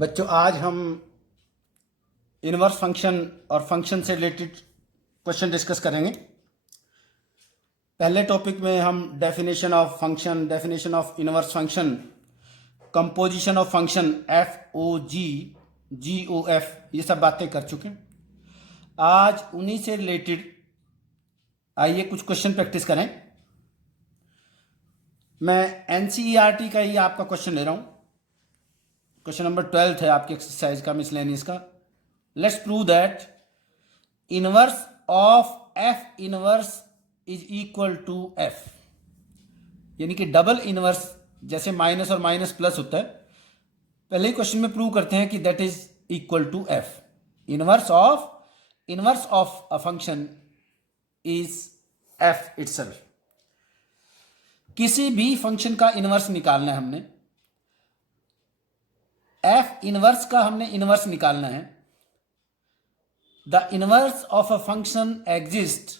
बच्चों आज हम इनवर्स फंक्शन और फंक्शन से रिलेटेड क्वेश्चन डिस्कस करेंगे। पहले टॉपिक में हम definition of function, definition of inverse function, composition of function F O G O F, ये सब बातें कर चुके हैं। आज उन्हीं से रिलेटेड आइए कुछ क्वेश्चन प्रैक्टिस करें। मैं एनसीईआरटी का ही आपका क्वेश्चन ले रहा हूँ। क्वेश्चन नंबर 12 है आपके एक्सरसाइज का, मिसलेनियस का। Let's prove that inverse of F inverse is equal to F, यानी कि डबल इनवर्स जैसे माइनस और माइनस प्लस होता है, पहले ही क्वेश्चन में प्रूव करते हैं कि that is equal to F. Inverse of a function is F itself. किसी भी फंक्शन का इनवर्स निकालना है हमने, एफ इनवर्स का हमने इनवर्स निकालना है। The inverse of a function exist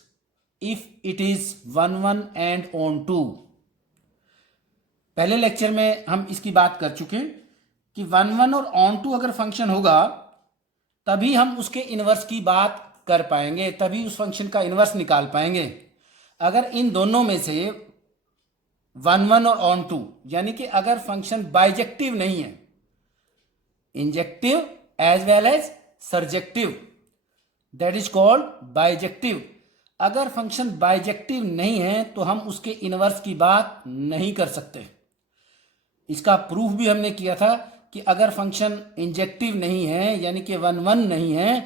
if it is 1 1 and on 2। पहले लेक्चर में हम इसकी बात कर चुके हैं कि 1 1 और ऑन 2 अगर फंक्शन होगा तभी हम उसके इनवर्स की बात कर पाएंगे, तभी उस फंक्शन का इनवर्स निकाल पाएंगे। अगर इन दोनों में से 1 1 और ऑन 2, यानी कि अगर फंक्शन बाइजेक्टिव नहीं है, injective as well as surjective, that is called bijective. अगर फंक्शन बाइजेक्टिव नहीं है तो हम उसके इनवर्स की बात नहीं कर सकते। इसका प्रूफ भी हमने किया था कि अगर फंक्शन इंजेक्टिव नहीं है यानी कि 1 1 नहीं है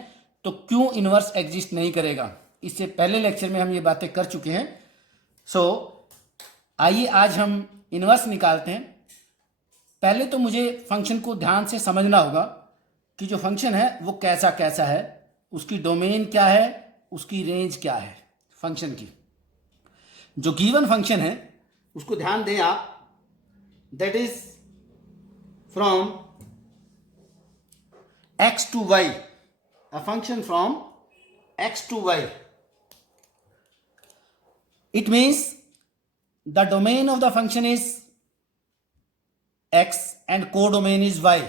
तो क्यों इनवर्स एग्जिस्ट नहीं करेगा। इससे पहले लेक्चर में हम ये बातें कर चुके हैं। सो आइए आज हम इनवर्स निकालते हैं। पहले तो मुझे फंक्शन को ध्यान से समझना होगा कि जो फंक्शन है वो कैसा कैसा है, उसकी डोमेन क्या है, उसकी रेंज क्या है फंक्शन की। जो गिवन फंक्शन है उसको ध्यान दें आप, that is from x to y, a function from x to y। It means the domain of the function is x and codomain is y।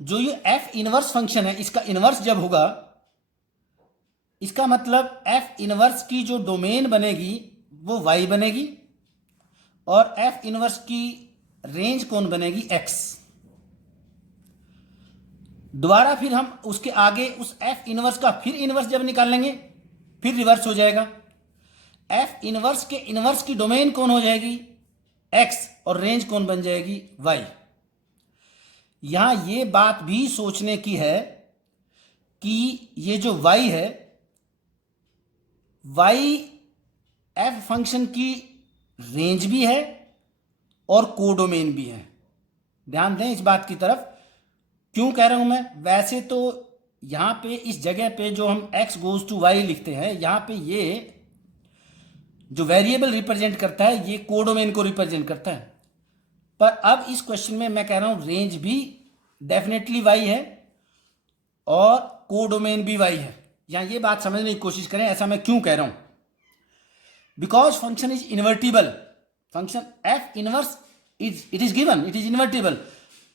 जो ये f इनवर्स फंक्शन है इसका इनवर्स जब होगा, इसका मतलब f इनवर्स की जो डोमेन बनेगी वो y बनेगी और f इनवर्स की रेंज कौन बनेगी, x। दोबारा फिर हम उसके आगे उस f इनवर्स का फिर इनवर्स जब निकाल लेंगे फिर रिवर्स हो जाएगा। f इनवर्स के इनवर्स की डोमेन कौन हो जाएगी, x, और रेंज कौन बन जाएगी, y। यहां ये बात भी सोचने की है कि ये जो y है, y f फंक्शन की रेंज भी है और कोडोमेन भी है। ध्यान दें इस बात की तरफ। क्यों कह रहा हूं मैं, वैसे तो यहां पे इस जगह पे जो हम x गोज टू y लिखते हैं, यहां पे ये जो वेरिएबल रिप्रेजेंट करता है ये कोडोमेन को रिप्रेजेंट करता है। पर अब इस क्वेश्चन में मैं कह रहा हूं रेंज भी डेफिनेटली y है और कोडोमेन भी y है। यहां ये बात समझने की कोशिश करें, ऐसा मैं क्यों कह रहा हूं। Because function is invertible, function f inverse it is given, it is invertible.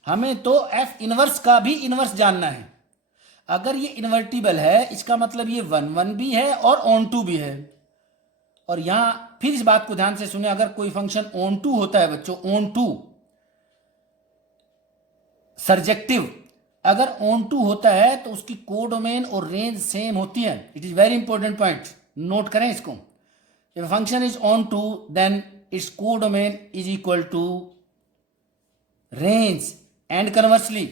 हमें तो f इनवर्स का भी इनवर्स जानना है। अगर ये इन्वर्टिबल है इसका मतलब ये 1 1 भी है और ऑन 2 भी है। और यहां फिर इस बात को ध्यान से सुने, अगर कोई फंक्शन ऑन 2 होता है बच्चों, ऑन 2 सर्जेक्टिव, अगर ऑन 2 होता है तो उसकी कोडोमेन और रेंज सेम होती है। It is very important point, note करें इसको। If function is on 2 then its codomain is equal to range and conversely.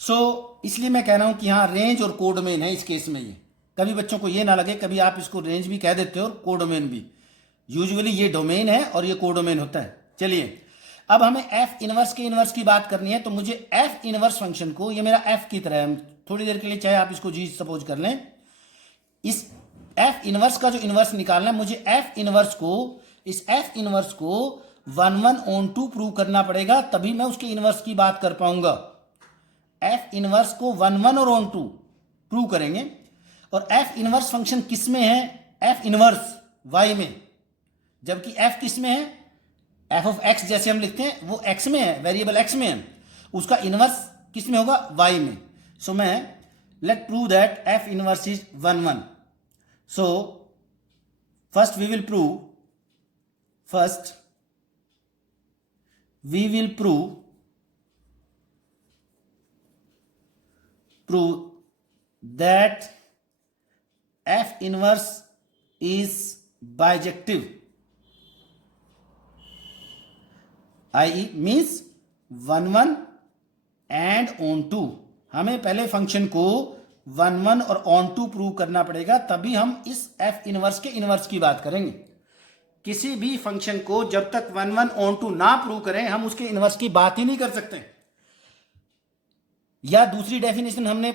So इसलिए मैं कह रहा हूं कि यहां रेंज और कोडोमेन है इस केस में। ये कभी बच्चों को ये ना लगे, कभी आप इसको रेंज भी कह देते हो और कोडोमेन भी। यूजुअली ये डोमेन है और ये कोडोमेन होता है। चलिए अब हमें f इनवर्स के इनवर्स की बात करनी है, तो मुझे f इनवर्स फंक्शन को, ये मेरा f की तरह है, थोड़ी देर के लिए चाहे आप इसको g सपोज कर लें, इस f इनवर्स का जो इनवर्स निकालना है, मुझे f इनवर्स को, इस f इनवर्स को 1 1 ऑन 2 प्रूव करना पड़ेगा, तभी मैं उसके इनवर्स की बात कर पाऊंगा। f इनवर्स को 1 1 और ऑन 2 प्रूव करेंगे। और f इनवर्स फंक्शन किस में है, f इनवर्स y में, जबकि f किस में है, f ऑफ x जैसे हम लिखते हैं वो x में है, वेरिएबल x में है। उसका इनवर्स किस में होगा, y में. सो मैं let prove that f inverse is 1 1. So first we will prove that f inverse is bijective, i.e. means 1 1 and onto. हमें पहले फंक्शन को 1 1 और ऑन टू प्रूव करना पड़ेगा, तभी हम इस f इनवर्स के इनवर्स की बात करेंगे. किसी भी फंक्शन को जब तक 1 1 ऑन टू ना प्रूव करें हम उसके इनवर्स की बात ही नहीं कर सकते. या दूसरी डेफिनेशन हमने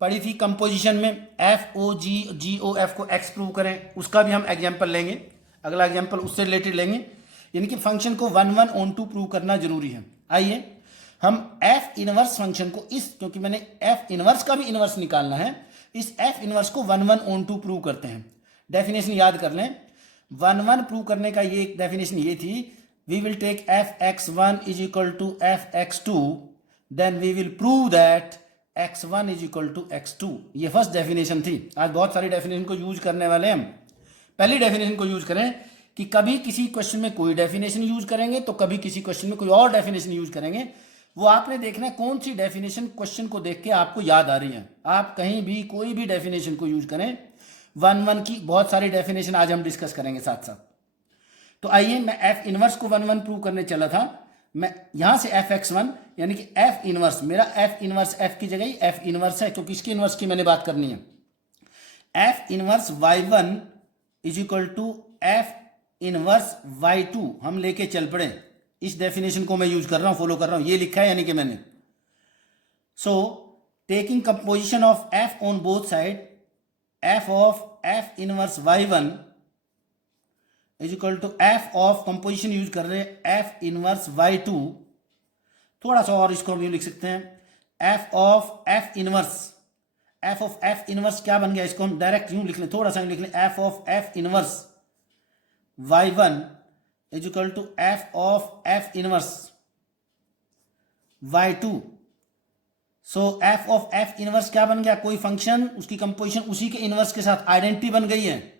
पढ़ी थी कंपोजिशन में, F O G O F को एक्स प्रूव करें, उसका भी हम एग्जाम्पल लेंगे. अगला एग्जाम्पल उससे रिलेटेड लेंगे. यानी कि फंक्शन को 1 1 ऑन टू प्रूव करना जरूरी है. आइए हम एफ इनवर्स फंक्शन को क्योंकि मैंने एफ इनवर्स का भी इनवर्स निकालना है, इस एफ इनवर्स को 1 1 ऑन टू प्रूव करते हैं. डेफिनेशन याद कर लें. 1 1 प्रूव करने का ये डेफिनेशन ये थी, we will take F x one is equal to F x two, then we will prove that x1 is equal to x2. ये फर्स्ट डेफिनेशन थी. आज बहुत सारी डेफिनेशन को यूज करने वाले हैं हम. पहली डेफिनेशन को यूज करें कि कभी किसी क्वेश्चन में कोई डेफिनेशन यूज करेंगे तो कभी किसी क्वेश्चन में कोई और डेफिनेशन यूज करेंगे. वो आपने देखना है कौन सी डेफिनेशन क्वेश्चन को देख के आपको याद आ रही है. आप कहीं भी कोई भी डेफिनेशन को यूज करें. 1 1 की बहुत सारी डेफिनेशन आज हम डिस्कस करेंगे साथ साथ. तो आइए, मैं एफ इनवर्स को 1 1 प्रूव करने चला था. मैं यहां से एफ एक्स वन यानी कि एफ इनवर्स, मेरा एफ इनवर्स एफ की जगह एफ इनवर्स है क्योंकि इसके इनवर्स की मैंने बात करनी है. F inverse Y one is equal to F inverse Y two हम लेके चल पड़े. इस डेफिनेशन को मैं यूज कर रहा हूं, फॉलो कर रहा हूं, ये लिखा है यानी कि मैंने. So taking composition of F on both side, F of F inverse Y one is equal to F of composition use कर रहे हैं एफ इनवर्स वाई टू. थोड़ा सा और इसको हम यूं लिख सकते हैं, एफ ऑफ एफ इनवर्स क्या बन गया, इसको हम डायरेक्ट यूं लिख लें, थोड़ा सा यूं लिख लें, F of F inverse Y one is equal to F of F inverse Y two. So F of F inverse क्या बन गया, कोई फंक्शन उसकी कंपोजिशन उसी के इनवर्स के साथ आइडेंटिटी बन गई है.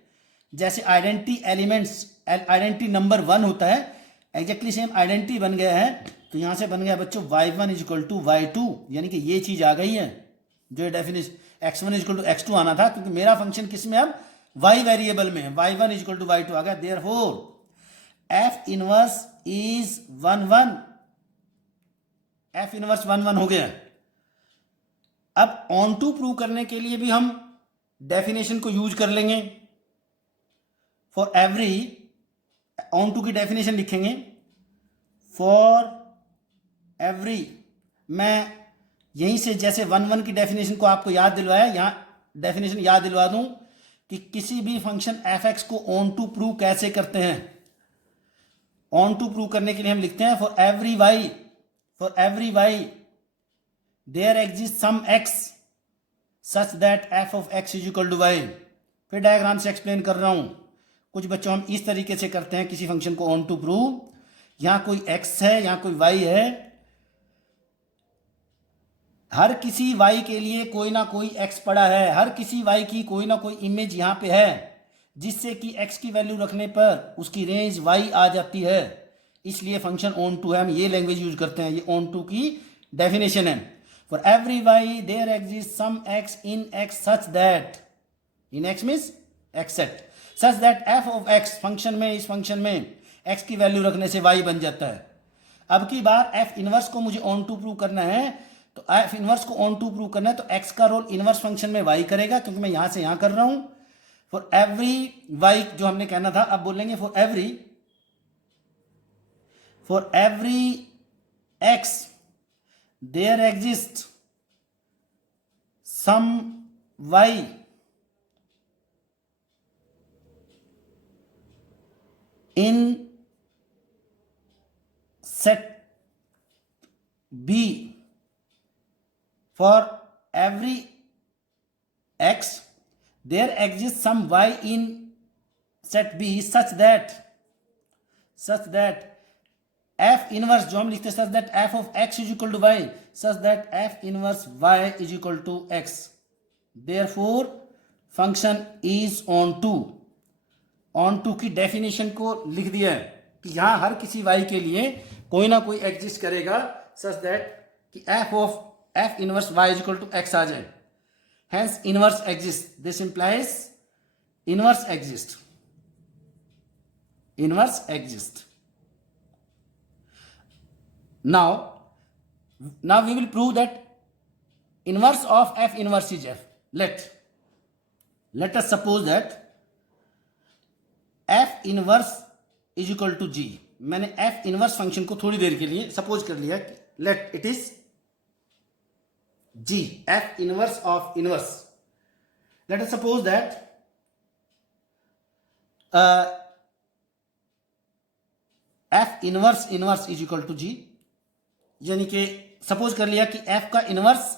जैसे आइडेंटिटी एलिमेंट्स, आइडेंटिटी नंबर 1 होता है, एग्जैक्टली सेम आइडेंटिटी बन गया है. तो यहां से बन गया बच्चों y1 is equal to y2, यानी कि ये चीज आ गई है जो definition x1 is equal to x2 आना था, क्योंकि मेरा फंक्शन किस में अब y वेरिएबल में है. y1 is equal to y2 आ गया. Therefore f inverse is 1 1, f inverse 1 1 हो गया. अब ऑन टू प्रूव करने के लिए भी हम डेफिनेशन को यूज कर लेंगे. फॉर एवरी ऑन टू की डेफिनेशन लिखेंगे. फॉर एवरी, मैं यहीं से जैसे 1 1 की डेफिनेशन को आपको याद दिलवाया, यहां डेफिनेशन याद दिलवा दूं कि किसी भी फंक्शन एफ एक्स को ऑन टू प्रूव कैसे करते हैं. ऑन टू प्रूव करने के लिए हम लिखते हैं for every Y there exist some X such that F of X is equal to Y. फिर डायग्राम से एक्सप्लेन कर रहा हूं. कुछ बच्चों हम इस तरीके से करते हैं किसी फंक्शन को ऑन टू प्रूव. यहां कोई x है, यहां कोई y है, हर किसी y के लिए कोई ना कोई x पड़ा है, हर किसी y की कोई ना कोई इमेज यहां पे है, जिससे कि x की वैल्यू रखने पर उसकी रेंज y आ जाती है. इसलिए फंक्शन ऑन टू है, हम ये लैंग्वेज यूज करते हैं. ये ऑन टू की डेफिनेशन है. For every y there exist some x in x such that, in x means except, such that f of x function में, इस फंक्शन में x की वैल्यू रखने से y बन जाता है. अब की बार f इनवर्स को मुझे ऑन टू प्रूव करना है, तो f इनवर्स को ऑन टू प्रूव करना है तो x का रोल इनवर्स फंक्शन में y करेगा, क्योंकि मैं यहां से यहां कर रहा हूं. फॉर एवरी y जो हमने कहना था, अब बोलेंगे for every x there exist some y in set B. For every x there exists some y in set B such that F inverse जो हम लिखते हैं such that F of X is equal to Y, such that F inverse Y is equal to X, therefore function is onto की definition को लिख दिया है कि यहां हर किसी वाई के लिए कोई ना कोई एग्जिस्ट करेगा सच दैट कि F inverse Y is equal to X आ जाए, hence inverse exist, this implies inverse exist, inverse exist. Now we will prove that inverse of f inverse is f. Let us suppose that f inverse is equal to g. मैंने f inverse function को थोड़ी देर के लिए suppose कर लिया, let it is g, f inverse of inverse. Let us suppose that f inverse is equal to g, यानी कि suppose कर लिया कि f का इनवर्स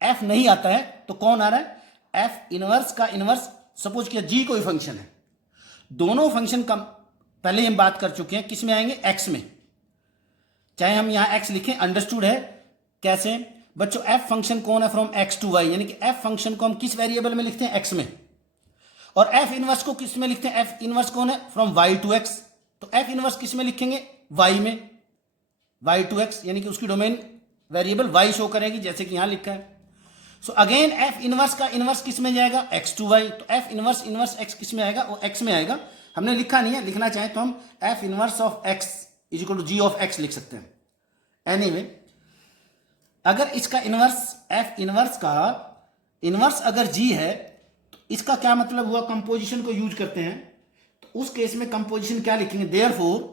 f नहीं आता है तो कौन आ रहा है, f इनवर्स का इनवर्स सपोज किया g कोई फंक्शन है. दोनों फंक्शन का पहले हम बात कर चुके हैं, किस में आएंगे, x में. चाहे हम यहां x लिखें, अंडरस्टूड है कैसे बच्चों, f फंक्शन कौन है फ्रॉम x टू y, यानी कि f फंक्शन को हम किस वेरिएबल में लिखते हैं, x में, और f इनवर्स को किस में लिखते हैं, f इनवर्स कौन है फ्रॉम y टू x, तो f इनवर्स किस में लिखेंगे, y में, y टू x, यानी कि उसकी डोमेन वेरिएबल y शो करेगी जैसे कि यहां लिखा है. सो अगेन f इनवर्स का इनवर्स किस में जाएगा, x टू y, तो f इनवर्स x किस में आएगा, वो x में आएगा. हमने लिखा नहीं है, लिखना चाहे तो हम f inverse of x is equal to g of x लिख सकते हैं. एनीवे अगर इसका इनवर्स f इनवर्स का इनवर्स अगर g है तो इसका क्या मतलब हुआ, कंपोजिशन को यूज करते हैं, तो उस केस में कंपोजिशन क्या लिखेंगे, therefore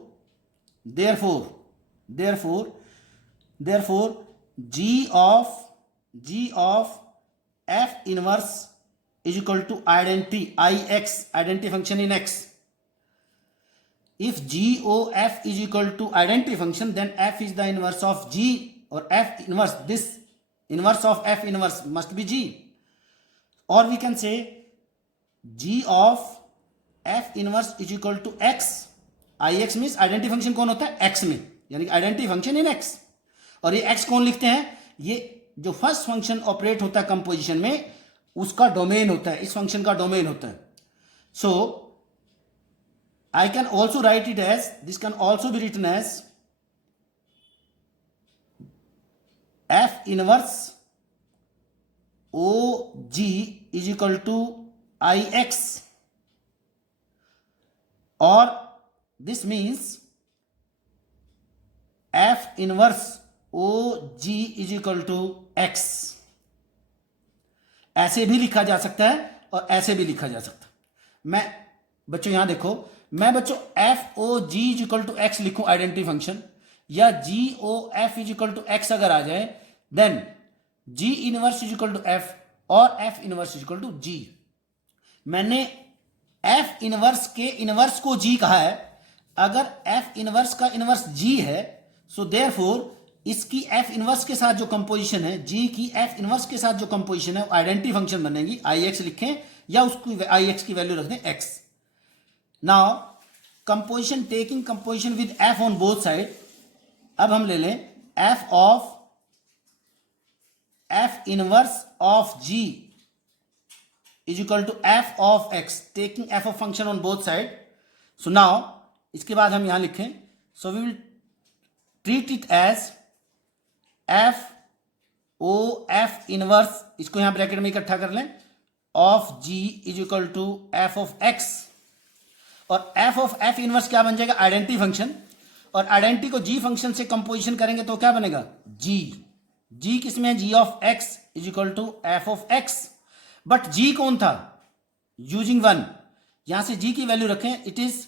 g of f inverse is equal to identity function in x. If g of f is equal to identity function, then f is the inverse of g, or f inverse, this inverse of f inverse must be g, or we can say g of f inverse is equal to x. ix means identity function कौन होता है, x में, यानी कि identity function in x, और ये x कौन लिखते हैं, ये जो फर्स्ट फंक्शन ऑपरेट होता है कंपोजिशन में उसका डोमेन होता है, इस फंक्शन का डोमेन होता है. So I can also write it as, this can also be written as f inverse o g is equal to ix, और this means f inverse o g is equal to x. ऐसे भी लिखा जा सकता है और ऐसे भी लिखा जा सकता है. मैं बच्चों यहां देखो, मैं बच्चों f o g is equal to x लिखूं आइडेंटिटी फंक्शन, या g o f is equal to x अगर आ जाए, then g inverse is equal to f और f inverse is equal to g. मैंने f इनवर्स के inverse को g कहा है. अगर f इनवर्स का इनवर्स g है, सो देयरफॉर इसकी f इनवर्स के साथ जो कंपोजिशन है, g की f इनवर्स के साथ जो कंपोजिशन है, वो आइडेंटिटी फंक्शन बनेगी. ix लिखें या उसकी ix की वैल्यू रख दें x. Now composition, taking composition with f on both side. अब हम ले लें f inverse of g is equal to f of x, taking f of function on both side. So now इसके बाद हम यहां लिखें, so we will treat it as f o f inverse, इसको यहां ब्रैकेट में इकट्ठा कर लें, of g is equal to f of x, और f ऑफ f इनवर्स क्या बन जाएगा, आइडेंटिटी फंक्शन, और आइडेंटिटी को g फंक्शन से कंपोजिशन करेंगे तो क्या बनेगा, g किसमें, g of x is equal to f of x. But g कौन था, यूजिंग 1, यहां से g की वैल्यू रखें, it is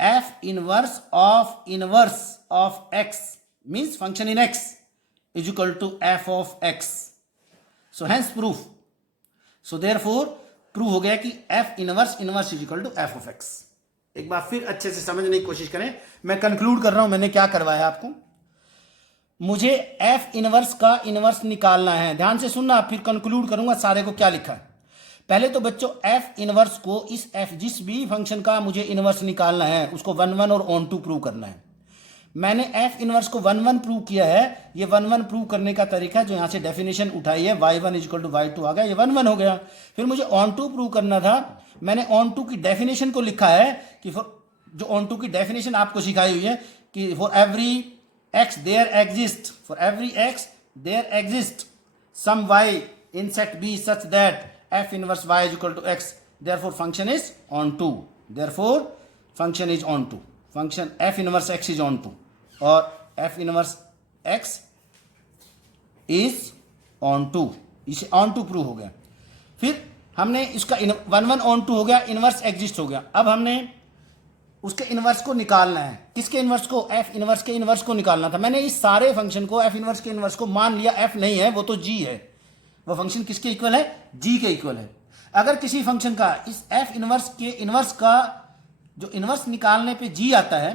f inverse of x means function in x is equal to f of x. So hence proof. So therefore proof हो गया कि f inverse is equal to f of x. एक बार फिर अच्छे से समझने की कोशिश करें. मैं कंक्लूड कर रहा हूं, मैंने क्या करवाया आपको, मुझे f इनवर्स का इनवर्स निकालना है. ध्यान से सुनना, फिर कंक्लूड करूंगा सारे को क्या लिखा है. पहले तो बच्चों f इनवर्स को इस f जिस भी फंक्शन का मुझे इनवर्स निकालना है उसको 1 1 और ऑन टू प्रूव करना है. मैंने एफ इनवर्स को 1 1 प्रूव किया है। ये 1 1 प्रूव करने का तरीका जो यहां से डेफिनेशन उठाई है y1 इक्वल टू y2 आ गया, ये 1 1 हो गया। फिर मुझे ऑन टू प्रूव करना था, मैंने ऑन टू की डेफिनेशन को लिखा है कि जो ऑन टू की डेफिनेशन आपको सिखाई हुई है कि for every x there exist, for every x there exist some y in set B such that f inverse y is equal to x, therefore function is on to, therefore function is on to, function f inverse x is on to, और f inverse x is on to, इसे on to prove हो गया। फिर हमने इसका 1 1 on to हो गया, inverse exist हो गया। अब हमने उसके इनवर्स को निकालना है। किसके इनवर्स को? f इनवर्स के इनवर्स को निकालना था। मैंने इस सारे फंक्शन को f इनवर्स के इनवर्स को मान लिया f नहीं है, वो तो g है। वो फंक्शन किसके इक्वल है? g के इक्वल है। अगर किसी फंक्शन का इस f इनवर्स के इनवर्स का जो इनवर्स निकालने पे g आता है,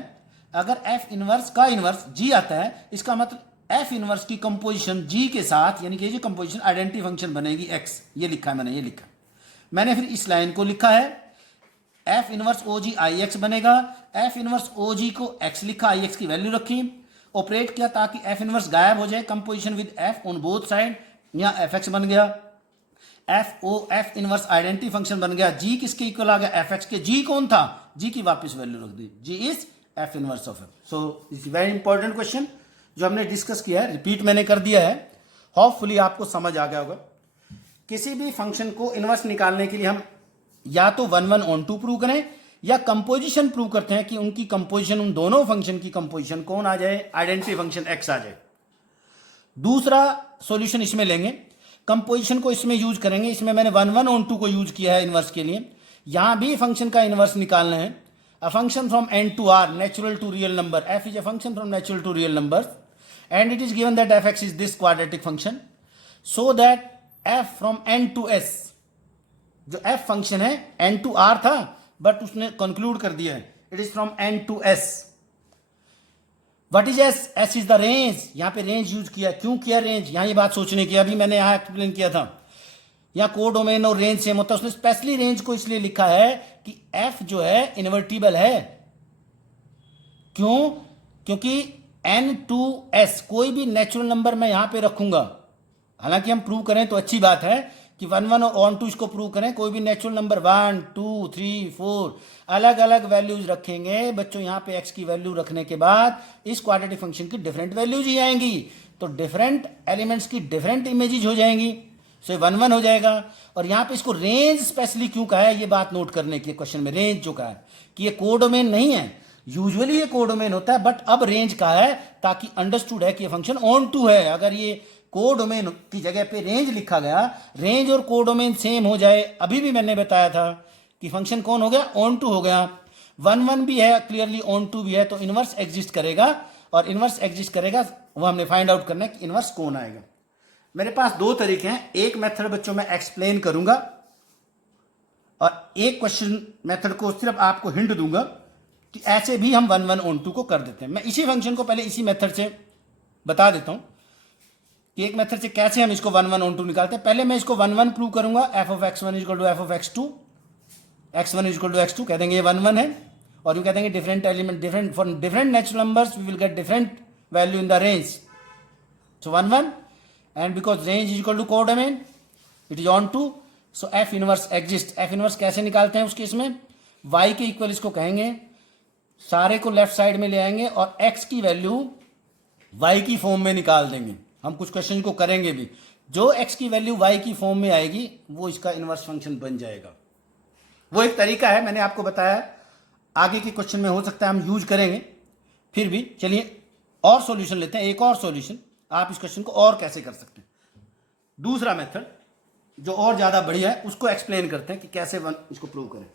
अगर f इनवर्स का इनवर्स g आता है, इसका मतलब f इनवर्स की कंपोजिशन g के साथ, यानी कि ये कंपोजिशन आइडेंटिटी फंक्शन बनेगी x। ये लिखा है मैंने, ये लिखा मैंने। फिर इस लाइन को लिखा है f इनवर्स OG IX बनेगा। f इनवर्स OG को x लिखा, IX की वैल्यू रखी, ऑपरेट किया ताकि f इनवर्स गायब हो जाए, composition with f on both side, यहाँ fx बन गया। f इनवर्स आइडेंटिटी फंक्शन बन गया। g किसके इक्वल आ गया? fx के। g कौन था? g की वापस वैल्यू रख दी, g is f inverse of f। So it's very important question जो हमने डिस्कस किया है, रिपीट मैंने कर दिया है, होपफुली आपको समझ आ गया होगा। किसी भी फंक्शन को इनवर्स निकालने के लिए हम या तो 1 1 on to प्रूव करें या कंपोजिशन प्रूव करते हैं कि उनकी कंपोजिशन, उन दोनों फंक्शन की कंपोजिशन कौन आ जाए? आइडेंटिटी फंक्शन x आ जाए। दूसरा सॉल्यूशन इसमें लेंगे, कंपोजिशन को इसमें यूज करेंगे। इसमें मैंने 1 1 on to को यूज किया है इनवर्स के लिए। यहां भी फंक्शन का इनवर्स निकालना है। A function from n to r natural to real number, f is a function from natural to real number and it is given that fx is this quadratic function, so that f from n to s, जो f function है n to r था but उसने conclude कर दिया है it is from n to s। What is s? s is the range. यहां पे range use किया। क्यों किया रेंज? यहां ये बात सोचने की, अभी मैंने यहां एक्सप्लेन किया था। यहां कोडोमेन और रेंज सेम होता है। उसने स्पेशली रेंज को इसलिए लिखा है कि f जो है इनवर्टिबल है। क्यों? क्योंकि n to s कोई भी नेचुरल नंबर मैं यहां पे रखूंगा, हालांकि हम प्रूव करें तो अच्छी बात है कि 1 1 और ऑन टू इसको प्रूव करें, कोई भी नेचुरल नंबर 1 2 3 4 अलग अलग वैल्यूज रखेंगे बच्चों। यहां पे x की वैल्यू रखने के बाद इस क्वाड्रेटिक फंक्शन की डिफरेंट वैल्यूज ही आएंगी, तो डिफरेंट एलिमेंट्स की डिफरेंट इमेजेस हो जाएंगी, सो 1 1 हो जाएगा। और यहां पे इसको रेंज स्पेशली क्यों कहा है, ये बात नोट करने की क्वेश्चन में। रेंज जो कहा है कि ये कोडोमेन नहीं है, यूजुअली ये कोडोमेन होता है, बट अब रेंज कहा है ताकि अंडरस्टूड है कि ये फंक्शन ऑन टू है। अगर ये कोडोमेन की जगह पे रेंज लिखा गया, रेंज और कोडोमेन सेम हो जाए, अभी भी मैंने बताया था कि फंक्शन कौन हो गया? ऑन टू हो गया। 1 1 भी है, क्लियरली ऑन टू भी है, तो इनवर्स एग्जिस्ट करेगा। और इनवर्स एग्जिस्ट करेगा वो हमने फाइंड आउट करना है कि इनवर्स कौन आएगा। मेरे पास दो तरीके हैं। एक मेथड बच्चों मैं एक्सप्लेन करूंगा और एक क्वेश्चन मेथड को सिर्फ आपको हिंट दूंगा कि ऐसे भी हम 1 1 ऑन टू को कर देते हैं। मैं इसी फंक्शन को पहले इसी मेथड से बता देता हूं कि एक मेथड से कैसे हम इसको 1 1 ऑन टू निकालते हैं। पहले मैं इसको 1 1 प्रूव करूंगा, f of x1 equal to f of x2, x1 equal to x2 कह देंगे ये 1 1 है, और यूं कह देंगे different element, different for different natural numbers we will get different value in the range, so 1 1 and because range is equal to codomain it is onto, so f inverse exist. f inverse कैसे निकालते हैं उस case में? y के equal इसको कहेंगे, सारे को लेफ्ट साइड में ले आएंगे और x की वैल्यू y की फॉर्म में निकाल देंगे। हम कुछ क्वेश्चन को करेंगे भी, जो x की वैल्यू y की फॉर्म में आएगी वो इसका इनवर्स फंक्शन बन जाएगा। वो एक तरीका है, मैंने आपको बताया, आगे के क्वेश्चन में हो सकता है हम यूज करेंगे। फिर भी चलिए और सॉल्यूशन लेते हैं, एक और सॉल्यूशन, आप इस क्वेश्चन को और कैसे कर सकते हैं। दूसरा मेथड जो और ज्यादा बढ़िया है उसको एक्सप्लेन करते हैं कि कैसे इसको प्रूव करें।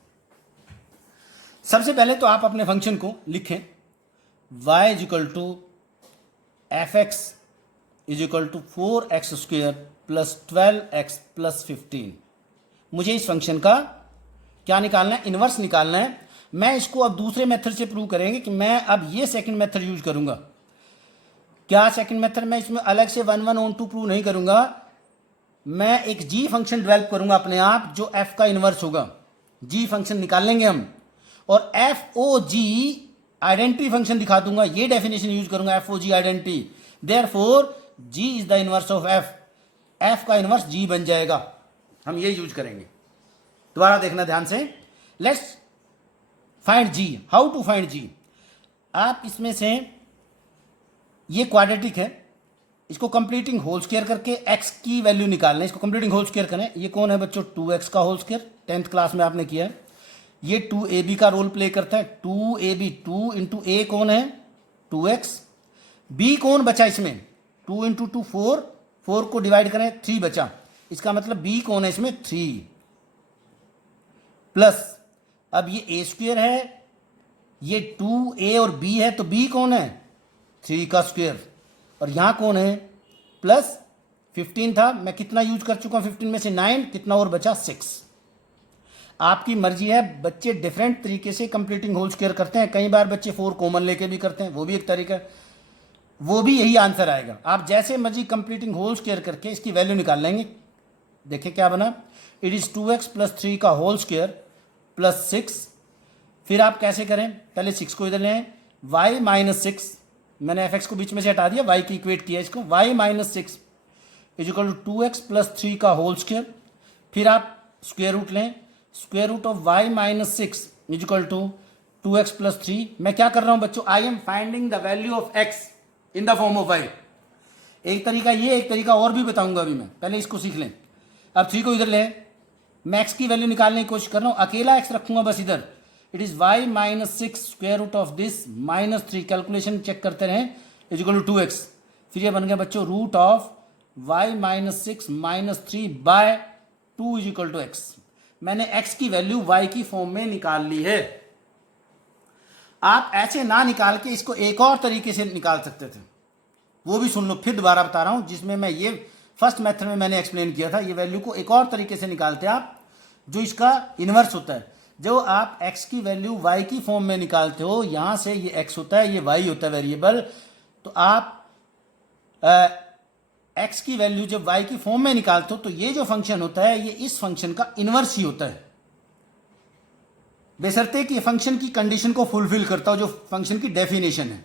सबसे पहले तो आप अपने फंक्शन को लिखें, y is equal to F x is equal to 4x square plus 12x plus 15। मुझे इस फंक्शन का क्या निकालना है? इनवर्स निकालना है। मैं इसको अब दूसरे मेथड से प्रूव करेंगे कि मैं अब ये सेकंड मेथड यूज करूंगा। क्या सेकंड मेथड? मैं इसमें अलग से 1 1 ऑन टू प्रूव नहीं करूंगा, मैं एक g फंक्शन डेवलप करूंगा अपने आप जो f का इनवर्स होगा। g फंक्शन निकाल लेंगे हम, और f o g identity function दिखा दूंगा, ये डेफिनेशन यूज करूंगा, f O g identity, therefore g is the inverse of f, f का इनवर्स जी बन जाएगा। हम ये यूज करेंगे। दोबारा देखना ध्यान से, let's find G. How to find G? आप इसमें से ये क्वाड्रेटिक है, इसको कंप्लीटिंग होल स्क्वायर करके एक्स की वैल्यू निकालना है। इसको कंप्लीटिंग होल स्क्वायर करें। ये कौन है बच्चों? 2x का होल स्क्वायर, 10th क्लास में आपने किया है। ये 2ab का रोल प्ले करता है। 2ab, 2 इंटू ए कौन है? 2x। b कौन बचा इसमें? 2 इंटू 2 4, 4 को डिवाइड करें 3 बचा, इसका मतलब b कौन है इसमें? 3 प्लस, अब ये ए स्क्वायर है, ये 2a और b है, तो b कौन है? 3 का स्क्वायर, और यहां कौन है? प्लस 15 था, मैं कितना यूज कर चुका हूं? 15 में से 9, कितना और बचा? 6। आपकी मर्जी है, बच्चे डिफरेंट तरीके से कंप्लीटिंग होल स्क्वायर करते हैं। कई बार बच्चे 4 कॉमन लेके भी करते हैं, वो भी एक तरीका है, वो भी यही आंसर आएगा। आप जैसे मर्जी कंप्लीटिंग होल स्क्वायर करके इसकी वैल्यू निकाल लेंगे। देखिए क्या बना, इट इज 2x प्लस 3 का होल स्क्वायर प्लस 6। फिर आप कैसे करें? पहले 6 को इधर ले आए, y माइनस 6, मैंने fx को बीच में से हटा दिया, y की इक्वेट किया इसको, y minus 6 is equal to 2x plus 3 का होल स्क्वायर। फिर आप स्क्वायर रूट लें, square root of y minus 6 is equal to 2x plus 3। मैं क्या कर रहा हूं बच्चों? I am finding the value of x in the form of y। एक तरीका ये, एक तरीका और भी बताऊंगा अभी मैं, पहले इसको सीख लें। अब 3 को इधर ले, मैं x की वैल्यू निकालने की कोशिश कर रहा हूं, अकेला x रखूंगा बस इधर। It is y minus 6 square root of this minus 3, calculation check करते रहें, इज इक्वल टू 2x। फिर ये बन गया बच्चों root of y minus 6 minus 3 by 2 is equal to x। मैंने x की वैल्यू y की फॉर्म में निकाल ली है। आप ऐसे ना निकाल के इसको एक और तरीके से निकाल सकते थे, वो भी सुन लो, फिर दोबारा बता रहा हूं, जिसमें मैं ये फर्स्ट मेथड में मैंने एक्सप्लेन किया था। ये वैल्यू को एक और तरीके से निकालते हैं आप, जो इसका इनवर्स होता है। जो आप x की वैल्यू y की फॉर्म में निकालते हो, यहां से ये x होता है, ये y होता है वेरिएबल, तो आप x की वैल्यू जब y की फॉर्म में निकालते हो तो ये जो फंक्शन होता है ये इस फंक्शन का इनवर्स ही होता है, बेशर्ते कि फंक्शन की कंडीशन को फुलफिल करता हो, जो फंक्शन की डेफिनेशन है,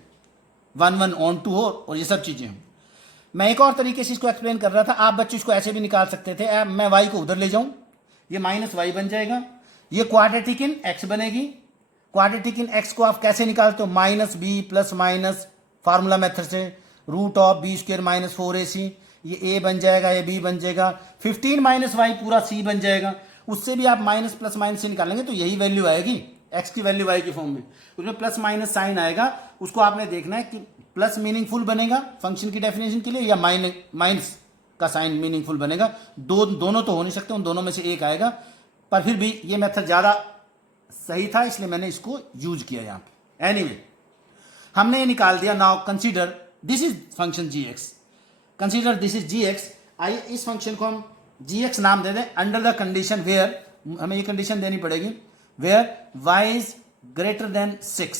1 1 ऑन 2 हो और ये सब चीजें हो। मैं एक और तरीके से इसको एक्सप्लेन कर रहा था, आप बच्चे इसको ऐसे भी निकाल सकते थे। मैं y को उधर ले जाऊं, ये माइनस y बन जाएगा, ये क्वाड्रेटिक इन x बनेगी। क्वाड्रेटिक इन x को आप कैसे निकालते हो? Minus B plus minus formula method से, root of B square minus 4ac, ये a बन जाएगा, ये b बन जाएगा, 15 माइनस y पूरा c बन जाएगा। उससे भी आप माइनस प्लस माइनस से निकालेंगे तो यही वैल्यू आएगी, x की वैल्यू y की फॉर्म में। उसमें प्लस माइनस साइन आएगा, उसको आपने देखना है कि प्लस मीनिंगफुल बनेगा फंक्शन की डेफिनेशन के लिए, या माइनस का साइन मीनिंगफुल बनेगा। दोनों तो हो नहीं सकते, उन दोनों में से एक आएगा। पर फिर भी ये मेथड ज्यादा सही था, इसलिए मैंने इसको यूज किया यहां पे। एनीवे, हमने ये निकाल दिया। Now consider this is function gx, consider this is gx। आइए इस फंक्शन को हम gx नाम दे दें, अंडर द कंडीशन वेयर, हमें ये कंडीशन देनी पड़ेगी, where y is greater than 6,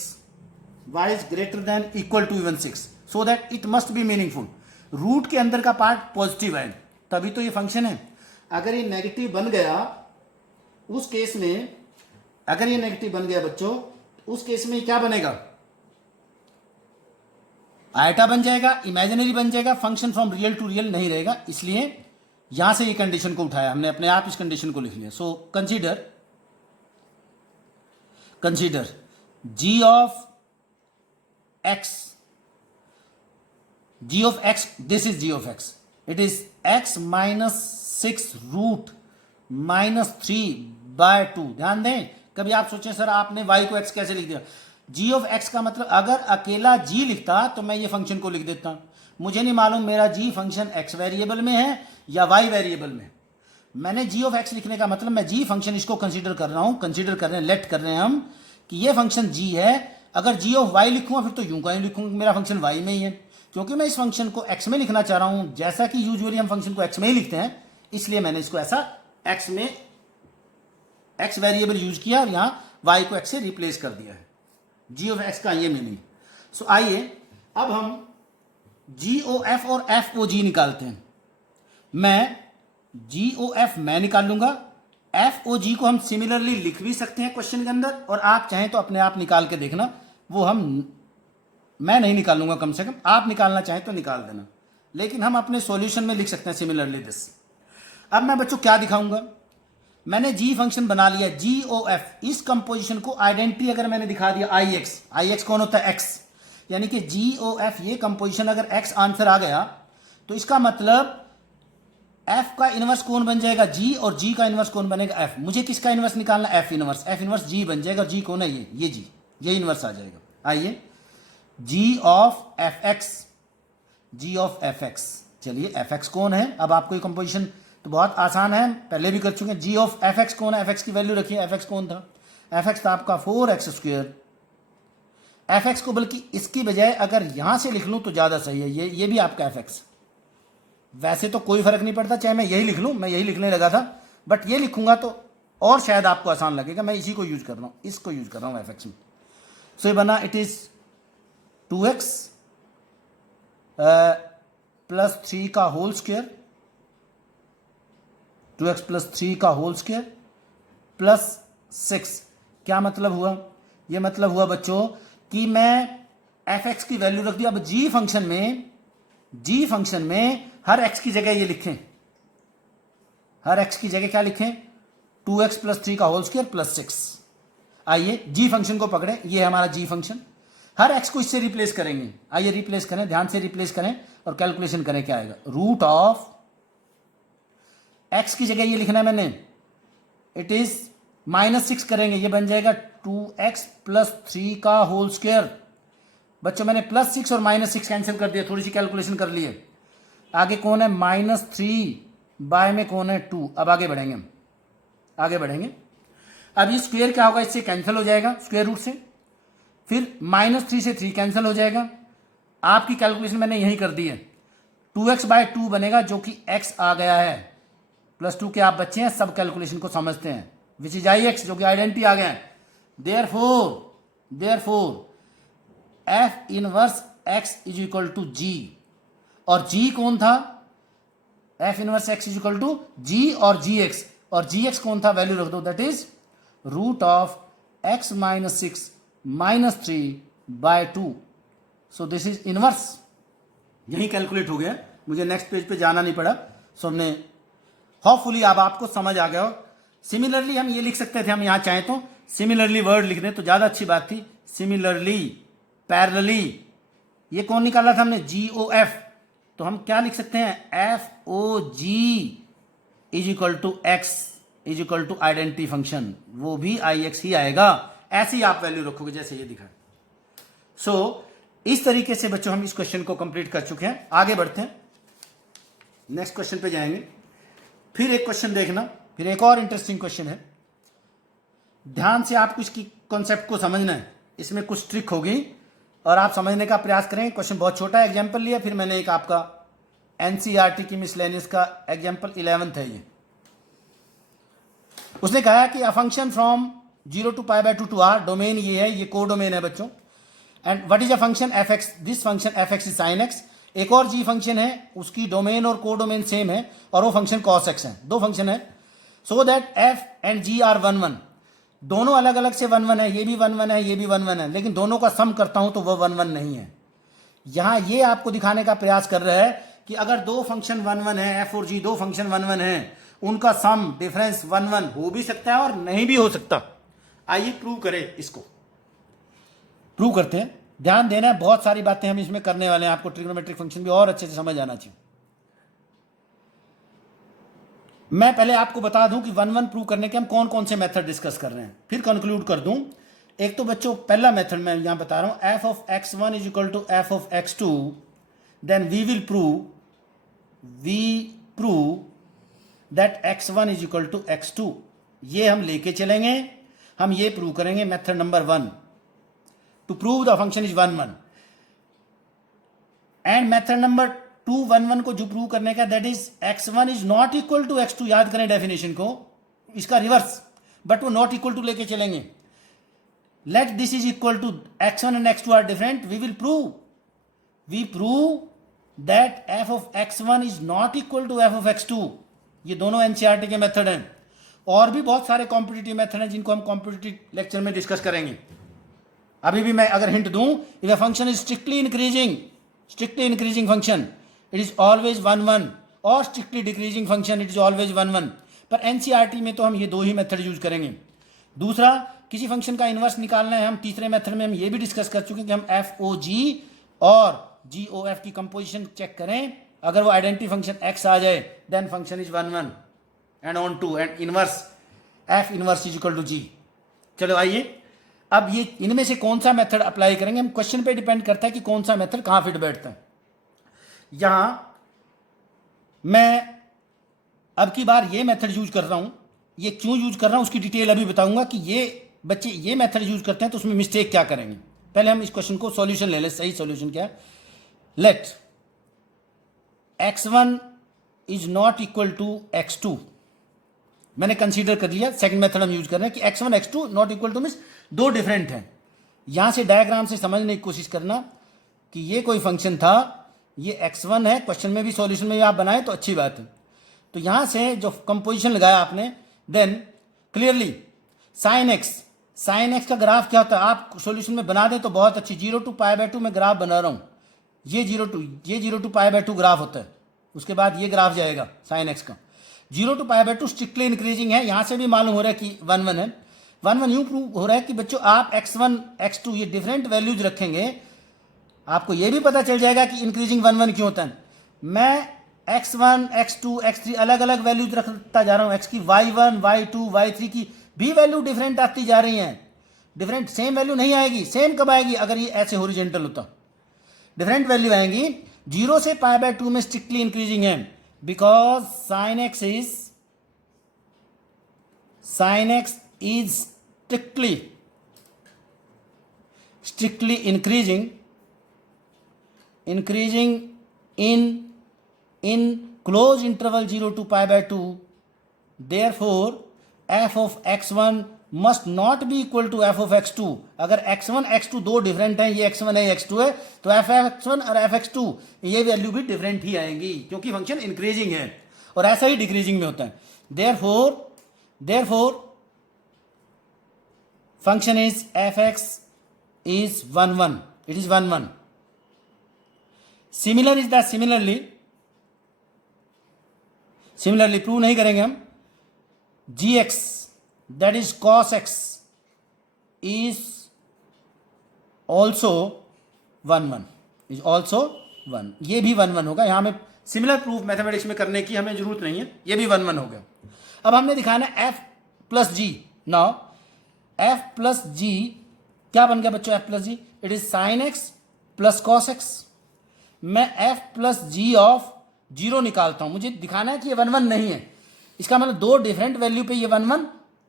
y is greater than equal to even 6, so that it must be meaningful. Root के अंदर का पार्ट पॉजिटिव है, तभी तो ये फंक्शन है। अगर ये नेगेटिव बन गया, उस केस में अगर ये नेगेटिव बन गया बच्चों, उस केस में क्या बनेगा? आयटा बन जाएगा, इमेजिनरी बन जाएगा, function from real to real नहीं रहेगा। इसलिए यहां से ये कंडीशन को उठाया हमने, अपने आप इस कंडीशन को लिख लिया। So consider g of x, this is g of x, it is x minus 6 root minus 3 by 2। ध्यान दें, कभी आप सोचें सर आपने y को x कैसे लिख दिया? g ऑफ x का मतलब अगर अकेला g लिखता तो मैं ये फंक्शन को लिख देता। मुझे नहीं मालूम मेरा g फंक्शन x वेरिएबल में है या y वेरिएबल में। मैंने g ऑफ x लिखने का मतलब मैं g फंक्शन इसको कंसीडर कर रहा हूं, कंसीडर कर रहे हैं, लेट कर रहे हैं हम कि ये फंक्शन g है। अगर g ऑफ y लिखूंगा फिर तो यूं का ही लिखूंगा, मेरा फंक्शन y में ही है, क्योंकि मैं इस फंक्शन को x में लिखना चाह रहा हूं, जैसा कि यूजुअली हम फंक्शन को x में ही लिखते हैं, इसलिए मैंने इसको ऐसा x में x वेरिएबल यूज किया और यहां y को x से रिप्लेस कर दिया है। g ऑफ x का ये मीनिंग। सो आइए अब हम जी ओ एफ और एफ ओ जी निकालते हैं। मैं जी ओ एफ मैं निकाल लूंगा, एफ ओ जी को हम सिमिलरली लिख भी सकते हैं क्वेश्चन के अंदर, और आप चाहें तो अपने आप निकाल के देखना, वो मैं नहीं निकालूंगा, कम से कम आप निकालना चाहें तो निकाल देना, लेकिन हम अपने सॉल्यूशन में लिख सकते हैं सिमिलरली दिस। अब मैं बच्चों क्या दिखाऊंगा, मैंने जी फंक्शन बना लिया, जी ओ एफ। इस कंपोजिशन को आइडेंटिटी अगर मैंने दिखा दिया आई एक्स कौन होता है एक्स, यानी कि जी ओ एफ ये कंपोजिशन अगर एक्स आंसर आ गया तो इसका मतलब एफ का इनवर्स कौन बन जाएगा जी, और जी का इनवर्स कौन बनेगा एफ। मुझे किसका इनवर्स निकालना, एफ इनवर्स जी बन जाएगा। जी कौन है, ये जी, ये इनवर्स आ जाएगा। आइए जी ऑफ एफ एक्स, चलिए एफ एक्स कौन है। अब आपको ये कंपोजिशन तो बहुत आसान है, पहले भी कर चुके हैं। जी ऑफ एफ एक्स कौन है, एफ एक्स की वैल्यू रखिए। एफ एक्स कौन था, एफ एक्स था आपका 4x²। एफ एक्स को बल्कि इसकी बजाय अगर यहां से लिख लूं तो ज्यादा सही है, ये भी आपका एफ एक्स। वैसे तो कोई फर्क नहीं पड़ता, चाहे मैं यही लिख लूं, मैं यही लिखने लगा था, बट ये लिखूंगा तो और शायद आपको आसान लगेगा। मैं इसी को यूज कर रहा हूं, इसको यूज कर रहा हूं एफ एक्स में। सो ये बना इट इज 2x प्लस 3 का होल स्क्वायर, 2x प्लस 3 का होल स्क्वायर प्लस 6। क्या मतलब हुआ, ये मतलब हुआ बच्चों कि मैं एफ एक्स की वैल्यू रख दी। अब जी फंक्शन में हर एक्स की जगह ये लिखें, हर एक्स की जगह क्या लिखें, 2x प्लस 3 का होल स्क्वायर प्लस 6। आइए जी फंक्शन को पकड़ें, ये है हमारा जी फंक्शन। हर एक्स को इससे रिप्लेस करेंगे। आइए रिप्लेस करें, ध्यान से रिप्लेस करें और कैलकुलेशन करें क्या आएगा। रूट ऑफ एक्स की जगह ये लिखना है मैंने, इट इज -6 करेंगे, ये बन जाएगा 2x प्लस 3 का होल स्क्वायर। बच्चों मैंने +6 और -6 कैंसिल कर दिया, थोड़ी सी कैलकुलेशन कर लिए। आगे कौन है, -3 बाय में कौन है 2। अब आगे बढ़ेंगे हम, आगे बढ़ेंगे। अब ये स्क्वायर क्या होगा, इससे कैंसिल हो जाएगा स्क्वायर रूट से, फिर -3 से 3 कैंसिल हो जाएगा। आपकी कैलकुलेशन मैंने यही कर दी है, 2x/2 बनेगा जो कि x आ गया है, +2 के आप बच्चे हैं, सब कैलकुलेशन को समझते हैं, विच इज ix जो कि आइडेंटिटी आ गया है। Therefore F inverse x is equal to G, और g कौन था, F inverse x is equal to G और gx, और gx कौन था, वैल्यू रख दो, that is root of x - 6 - 3/2। So this is inverse. यही कैलकुलेट हो गया, मुझे नेक्स्ट पेज पे जाना नहीं पड़ा। सो हमने होपफुली अब आपको समझ आ गया हो। सिमिलरली हम ये लिख सकते थे, हम यहां चाहें तो सिमिलरली वर्ड लिख दें तो ज्यादा अच्छी बात थी। सिमिलरली, पैरेलली, ये कौन निकाला था हमने, GOF, तो हम क्या लिख सकते हैं, FOG is equal to x is equal to identity function, वो भी IX ही आएगा। ऐसे ही आप वैल्यू रखोगे जैसे ये दिखा। सो इस तरीके से बच्चों हम इस क्वेश्चन को कंप्लीट कर चुके हैं। आगे बढ़ते हैं, नेक्स्ट क्वेश्चन पे जाएंगे। फिर एक क्वेश्चन देखना, फिर एक और इंटरेस्टिंग क्वेश्चन है। ध्यान से आपको इसकी कॉन्सेप्ट को समझना है, इसमें कुछ ट्रिक होगी और आप समझने का प्रयास करें। क्वेश्चन बहुत छोटा है, एग्जाम्पल लिया, फिर मैंने एक आपका NCERT की मिसलेनियस का एग्जाम्पल 11th है। ये उसने कहा कि अ function from 0 to π/2 to r, domain ये है, ये को डोमेन है बच्चों। And what is a function F x, this function F x is sine x. एक और जी फंक्शन है, उसकी डोमेन और को डोमेन सेम है, और वो फंक्शन कॉस एक्स है। दो फंक्शन है, so that f and g are 1 1, दोनों अलग अलग से 1 1 है, ये भी 1 1 है, ये भी 1 1 है, लेकिन दोनों का सम करता हूं तो वो 1 1 नहीं है। यहां ये आपको दिखाने का प्रयास कर रहा है कि अगर दो फंक्शन 1 1 है, एफ और जी दो फंक्शन 1 1 है, उनका सम डिफरेंस 1 1 हो भी सकता है और नहीं भी हो सकता। आइए प्रूव करें, इसको प्रूव करते हैं। ध्यान देना है, बहुत सारी बातें हम इसमें करने वाले हैं, आपको ट्रिग्नोमेट्रिक फंक्शन भी और अच्छे से समझ आना चाहिए। मैं पहले आपको बता दूं कि 1 1 प्रूव करने के हम कौन कौन से मेथड डिस्कस कर रहे हैं, फिर कंक्लूड कर दूं। एक तो बच्चों पहला मेथड मैं यहां बता रहा हूं, f of x1 is equal to F of x2, then we will prove that x1 is equal to x2। ये हम लेके चलेंगे, हम ये प्रूव करेंगे method number 1 to prove the function is 1 1। And method number 2 1 1 को जो प्रूव करने का, that is x1 is not equal to x2। याद करें डेफिनेशन को, इसका रिवर्स, बट वो नॉट इक्वल टू लेके चलेंगे। Let this is equal to x1 and x2 are different, we prove that f of x1 is not equal to f of x2। ये दोनों NCERT के मेथड हैं, और भी बहुत सारे कॉम्पिटिटिव मेथड हैं जिनको हम कॉम्पिटिटिव लेक्चर में डिस्कस करेंगे। अभी भी मैं अगर हिंट दूं, if a function is strictly increasing function it is always 1 1, और strictly decreasing function it is always 1 1। पर एनसीईआरटी में तो हम ये दो ही मेथड यूज करेंगे। दूसरा, किसी फंक्शन का इन्वर्स निकालना है, हम तीसरे मेथड में हम ये भी डिस्कस कर चुके हैं कि हम एफ ओ जी और जी ओ एफ की कंपोजिशन चेक करें, अगर वो आइडेंटिटी फंक्शन एक्स आ जाए then function is 1 1 and onto and inverse F inverse is equal to G. चलो आइए, अब ये इनमें से कौन सा मेथड अप्लाई करेंगे, हम क्वेश्चन पे डिपेंड करता है कि कौन सा मेथड कहां फिट बैठता है। यहां मैं अब की बार ये मेथड यूज कर रहा हूं, ये क्यों यूज कर रहा हूं उसकी डिटेल अभी बताऊंगा कि ये बच्चे ये मेथड यूज करते हैं तो उसमें मिस्टेक क्या करेंगे। पहले हम इस क्वेश्चन को सॉल्यूशन ले लें, सही सॉल्यूशन क्या है। Let x1 is not equal to x2, मैंने कंसीडर कर लिया, सेकंड मेथड हम यूज कर रहे हैं कि x1 x2 not equal to means दो डिफरेंट हैं। यहां से डायग्राम से समझने की कोशिश करना कि ये कोई फंक्शन था, ये x1 है, क्वेश्चन में भी सॉल्यूशन में भी आप बनाए तो अच्छी बात है। तो यहां से जो कंपोजिशन लगाया आपने, देन क्लियरली साइन एक्स का ग्राफ क्या होता है आप सॉल्यूशन में बना दें तो बहुत अच्छी। 0 to π/2 में ग्राफ बना रहा हूं, ये 0 to π/2 ग्राफ होता है, उसके बाद ये ग्राफ जाएगा साइन एक्स का। 0 to π/2 स्ट्रिक्टली इंक्रीजिंग है, यहां से भी मालूम हो रहा है कि 1 1 है। 1 1 यूं प्रूव हो रहा है कि बच्चों आप x1 x2 ये डिफरेंट वैल्यूज रखेंगे, आपको ये भी पता चल जाएगा कि इंक्रीजिंग 1 1 क्यों होता है। मैं x1 x2 x3 अलग अलग वैल्यूज रखता जा रहा हूं, x की y1 y2 y3 की भी वैल्यू डिफरेंट आती जा रही हैं। डिफरेंट सेम वैल्यू नहीं आएगी, सेम कब आएगी अगर ये ऐसे हॉरिजॉन्टल होता, डिफरेंट वैल्यू आएंगी। 0 से π/2 में स्ट्रिक्टली इंक्रीजिंग है because sine x is strictly increasing in close interval 0 to π/2, therefore f of x1 must not be equal to f of x2। अगर x1 x2 दो डिफरेंट हैं, ये x1 है ये x2 है, तो f x1 और f x2 ये वैल्यू भी डिफरेंट ही आएंगी क्योंकि फंक्शन इंक्रीजिंग है और ऐसा ही डिक्रीजिंग में होता है। therefore function is fx is 1 1, it is 1 1। Similar is that similarly prove नहीं करेंगे हम, gx that is cos x is also 1 1, is also 1, ये भी 1 1 होगा। यहां में सिमिलर प्रूफ मैथमेटिक्स में करने की हमें जरूरत नहीं है, ये भी 1 1 हो गया। अब हमने दिखाना f plus g. Now f plus g क्या बन गया बच्चों, f plus g it is sine x plus cos x. मैं f प्लस जी ऑफ 0 निकालता हूं, मुझे दिखाना है कि ये 1 1 नहीं है, इसका मतलब दो डिफरेंट वैल्यू पे ये 1 1